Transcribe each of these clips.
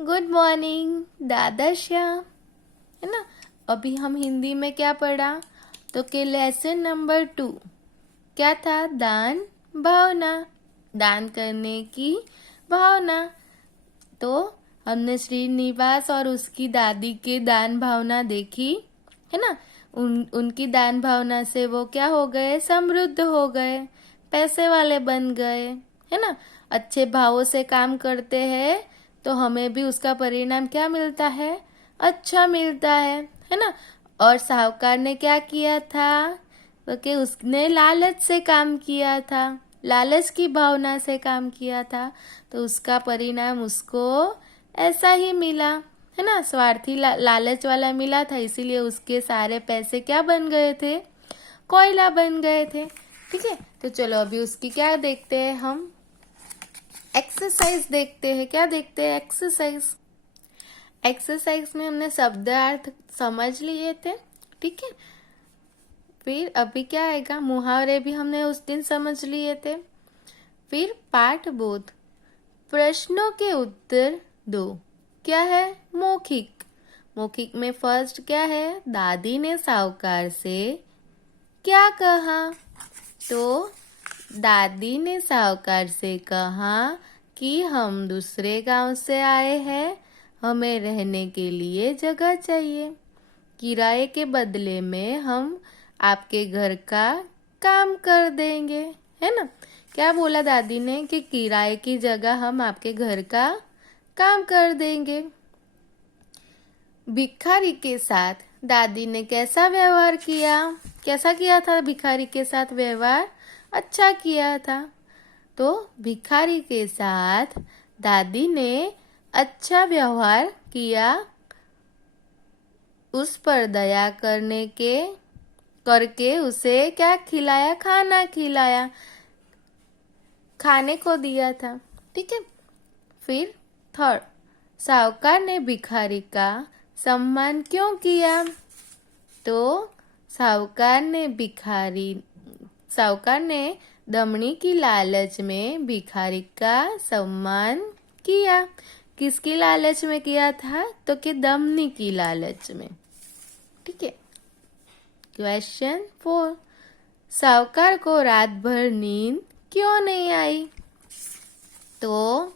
Good morning दादा श्याम। है ना। अभी हम हिंदी में क्या पढ़ा? तो के लेसन नंबर 2 क्या था? दान भावना, दान करने की भावना। तो हमने श्रीनिवास और उसकी दादी के दान भावना देखी, है ना। उनकी दान भावना से वो क्या हो गए? समृद्ध हो गए, पैसे वाले बन गए, है ना। अच्छे भावों से काम करते हैं तो हमें भी उसका परिणाम क्या मिलता है? अच्छा मिलता है ना। और साहूकार ने क्या किया था? तो कि उसने लालच से काम किया था, लालच की भावना से काम किया था, तो उसका परिणाम उसको ऐसा ही मिला, है ना। स्वार्थी लालच वाला मिला था, इसीलिए उसके सारे पैसे क्या बन गए थे? कोयला बन गए थे। ठीक है, तो चलो अभी उसकी क्या देखते हैं हम? एक्सरसाइज देखते हैं। क्या देखते हैं? एक्सरसाइज। एक्सरसाइज में हमने शब्दार्थ समझ लिए थे, ठीक है। फिर अभी क्या आएगा? मुहावरे भी हमने उस दिन समझ लिए थे। फिर पाठबोध, प्रश्नों के उत्तर दो। क्या है? मौखिक। मौखिक में फर्स्ट क्या है? दादी ने साहूकार से क्या कहा? तो दादी ने साहूकार से कहा कि हम दूसरे गांव से आए हैं, हमें रहने के लिए जगह चाहिए, किराए के बदले में हम आपके घर का काम कर देंगे, है ना। क्या बोला दादी ने? कि किराए की जगह हम आपके घर का काम कर देंगे। भिखारी के साथ दादी ने कैसा व्यवहार किया? कैसा किया था भिखारी के साथ व्यवहार? अच्छा किया था। तो भिखारी के साथ दादी ने अच्छा व्यवहार किया, उस पर दया करके उसे क्या खिलाया? खाना खिलाया, खाने को दिया था, ठीक है। फिर थर्ड, साहूकार ने भिखारी का सम्मान क्यों किया? तो साहूकार ने दमनी की लालच में भिखारी का सम्मान किया। किसकी लालच में किया था? तो कि दमनी की लालच में, ठीक है। क्वेश्चन 4, साहूकार को रात भर नींद क्यों नहीं आई? तो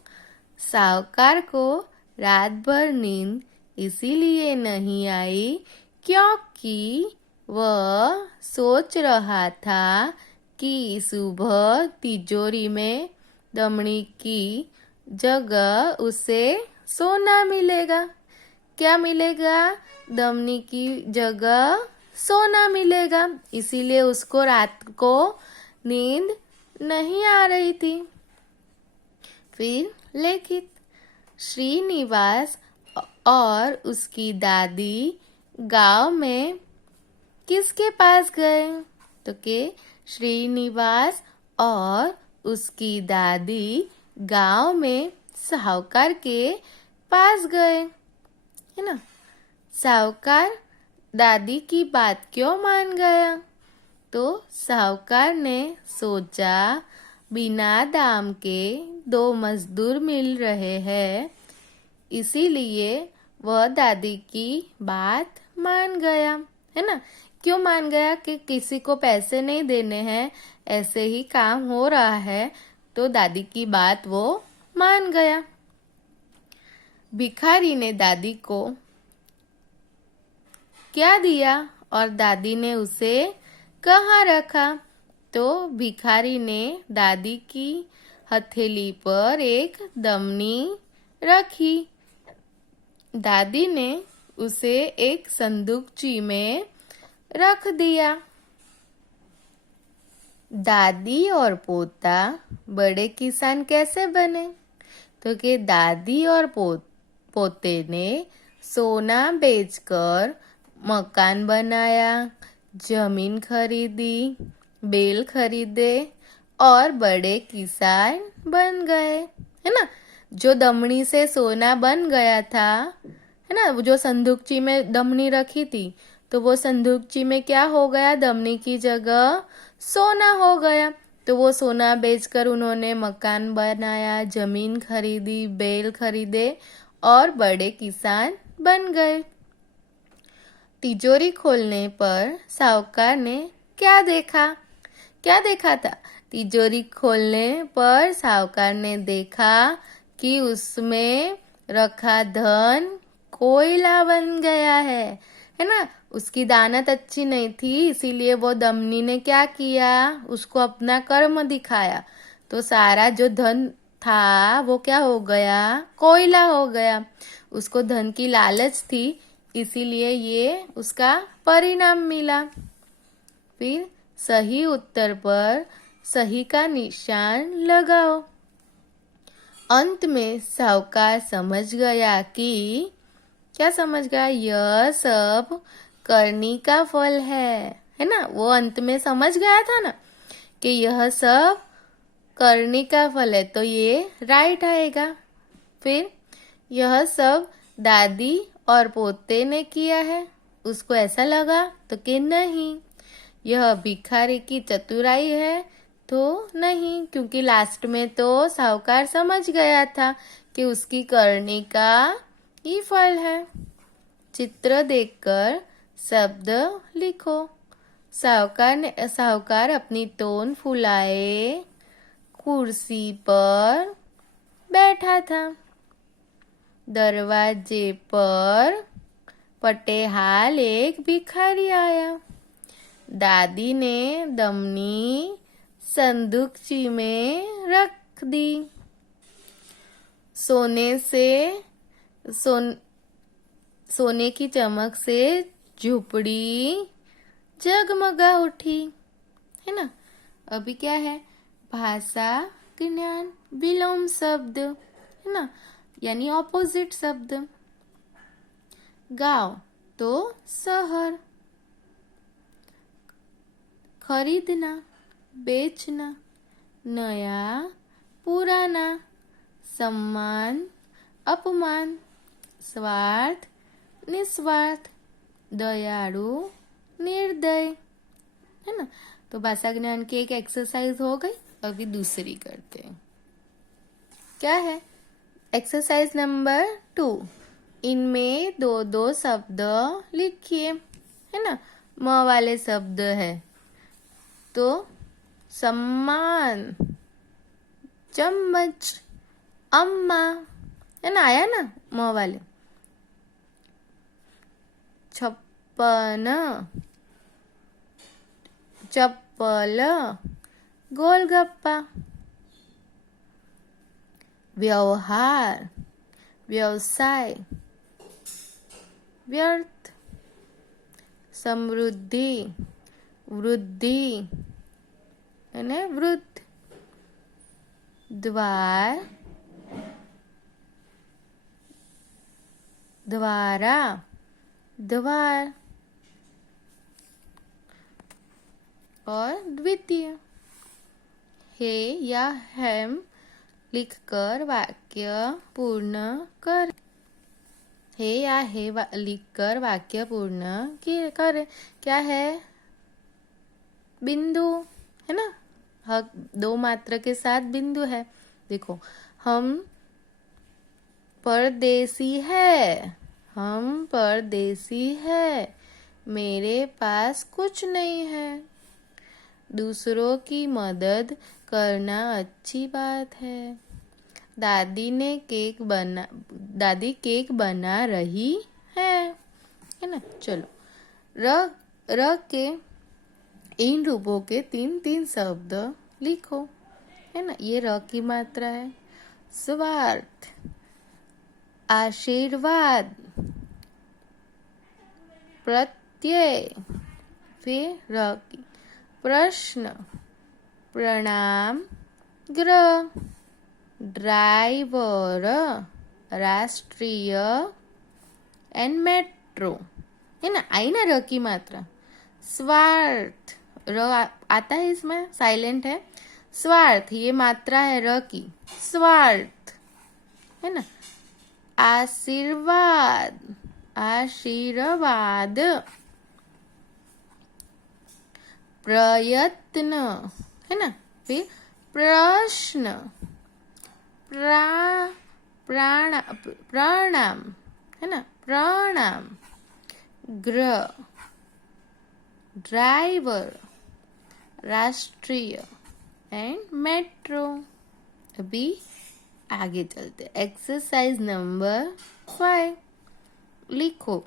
साहूकार को रात भर नींद इसीलिए नहीं आई क्योंकि वह सोच रहा था कि सुबह तिजोरी में दमड़ी की जगह उसे सोना मिलेगा। क्या मिलेगा? दमनी की जगह सोना मिलेगा, इसीलिए उसको रात को नींद नहीं आ रही थी। फिर लेखित, श्रीनिवास और उसकी दादी गांव में किसके पास गए? तो के श्रीनिवास और उसकी दादी गांव में साहूकार के पास गए, है ना। साहूकार दादी की बात क्यों मान गया? तो साहूकार ने सोचा बिना दाम के 2 मजदूर मिल रहे हैं, इसीलिए वह दादी की बात मान गया, है ना। क्यों मान गया? कि किसी को पैसे नहीं देने हैं, ऐसे ही काम हो रहा है, तो दादी की बात वो मान गया। भिखारी ने दादी को क्या दिया और दादी ने उसे कहाँ रखा? तो भिखारी ने दादी की हथेली पर एक दमनी रखी। दादी ने उसे एक संदूकची में रख दिया। दादी और पोता बड़े किसान कैसे बने? तो कि दादी और पोते ने सोना बेचकर मकान बनाया, जमीन खरीदी, बैल खरीदे और बड़े किसान बन गए, है ना। जो दमनी से सोना बन गया था, है ना, जो संदूकची में दमनी रखी थी, तो वो संदूकची में क्या हो गया? दमनी की जगह सोना हो गया। तो वो सोना बेचकर उन्होंने मकान बनाया, जमीन खरीदी, बैल खरीदे और बड़े किसान बन गए। तिजोरी खोलने पर साहूकार ने क्या देखा? क्या देखा था? तिजोरी खोलने पर साहूकार ने देखा कि उसमें रखा धन कोयला बन गया है ना। उसकी दानत अच्छी नहीं थी, इसीलिए वो दमनी ने क्या किया, उसको अपना कर्म दिखाया। तो सारा जो धन था वो क्या हो गया, कोयला हो गया। उसको धन की लालच थी, इसीलिए ये उसका परिणाम मिला। फिर सही उत्तर पर सही का निशान लगाओ। अंत में साहूकार समझ गया कि क्या समझ गया, यह सब करनी का फल है ना। वो अंत में समझ गया था ना कि यह सब करनी का फल है, तो ये राइट आएगा। फिर यह सब दादी और पोते ने किया है, उसको ऐसा लगा तो कि नहीं। यह भिखारी की चतुराई है तो नहीं, क्योंकि लास्ट में तो साहूकार समझ गया था कि उसकी करनी का ही फल है। चित्र देखकर शब्द लिखो। साहूकार अपनी तोन फुलाए कुर्सी पर बैठा था। दरवाजे पर पटेहाल एक भिखारी आया। दादी ने दमनी संदूकची में रख दी। सोने की चमक से झुपड़ी जगमगा उठी, है ना। अभी क्या है, भाषा ज्ञान विलोम शब्द, है ना, यानी ऑपोजिट शब्द। गांव तो शहर, खरीदना बेचना, नया पुराना, सम्मान अपमान, स्वार्थ निस्वार्थ, दयालु निर्दय, है ना। तो भाषा ज्ञान की एक एक्सरसाइज हो गई। अभी दूसरी करते हैं। क्या है, एक्सरसाइज नंबर 2। इनमें दो दो शब्द लिखिए, है ना। म वाले शब्द है तो सम्मान, चम्मच, अम्मा, है ना, आया ना म वाले। छप्पन, चप्पल, गोलगप्पा। व्यवहार, व्यवसाय, व्यर्थ। समृद्धि, वृद्धि, यानी वृद्ध। द्वार, द्वारा, द्वार। और द्वितीय। हे या हेम लिखकर वाक्य पूर्ण कर। हे या हे लिखकर वाक्य पूर्ण करें। क्या है, बिंदु, है ना। हक दो मात्रा के साथ बिंदु है। देखो, हम परदेसी है, हम परदेसी है, मेरे पास कुछ नहीं है। दूसरों की मदद करना अच्छी बात है। दादी केक बना रही है ना। चलो र के इन रूपों के 3-3 शब्द लिखो, है ना। ये र की मात्रा है। स्वार्थ, आशीर्वाद, प्रत्यय, फिर र की प्रश्न, प्रणाम, ग्रह, ड्राइवर, राष्ट्रीय एंड मेट्रो, है ना। आई ना र की मात्रा। स्वार्थ, र आता है इसमें, साइलेंट है। स्वार्थ, ये मात्रा है र की, स्वार्थ, है ना। आशीर्वाद, आशीर्वाद। प्रयत्न, है ना। फिर प्रश्न, प्रणाम, है ना, प्रणाम। ग्रह, ड्राइवर, राष्ट्रीय एंड मेट्रो। अभी आगे चलते, एक्सरसाइज नंबर 5। लिखो,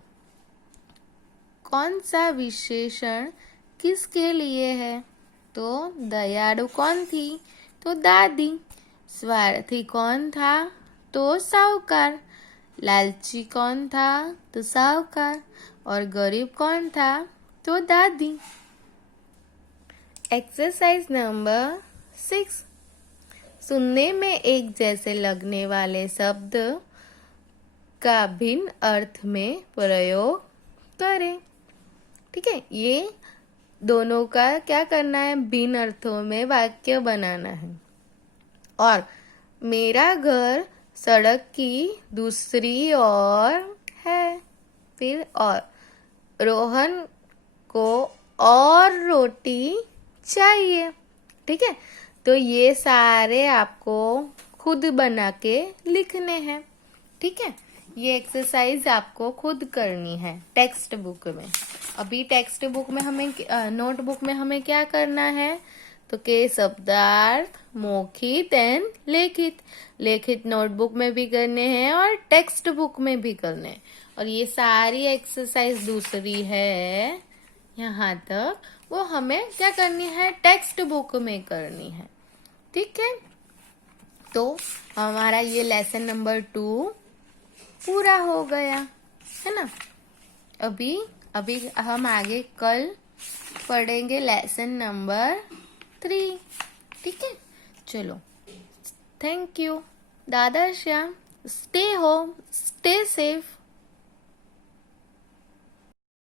कौन सा विशेषण किसके लिए है? तो दयालु कौन थी? तो दादी। स्वार्थी कौन था? तो साहूकार। लालची कौन था? तो साहूकार। और गरीब कौन था? तो दादी। Exercise number 6। सुनने में एक जैसे लगने वाले शब्द का भिन्न अर्थ में प्रयोग करें। ठीक है, ये दोनों का क्या करना है? भिन्न अर्थों में वाक्य बनाना है। और मेरा घर सड़क की दूसरी ओर है। फिर और रोहन को और रोटी चाहिए। ठीक है, तो ये सारे आपको खुद बना के लिखने हैं। ठीक है, ये एक्सरसाइज आपको खुद करनी है टेक्स्ट बुक में। अभी टेक्स्ट बुक में हमें, नोटबुक में हमें क्या करना है? तो के शब्दार्थ, मौखिक एंड लेखित। लेखित नोटबुक में भी करने हैं और टेक्स्ट बुक में भी करने हैं। और ये सारी एक्सरसाइज दूसरी है यहाँ तक, वो हमें क्या करनी है? टेक्स्ट बुक में करनी है। ठीक है, तो हमारा ये लेसन नंबर 2 पूरा हो गया, है ना। अभी हम आगे कल पढ़ेंगे लेसन नंबर 3। ठीक है, चलो, थैंक यू। दादा Shyam, stay home, stay safe.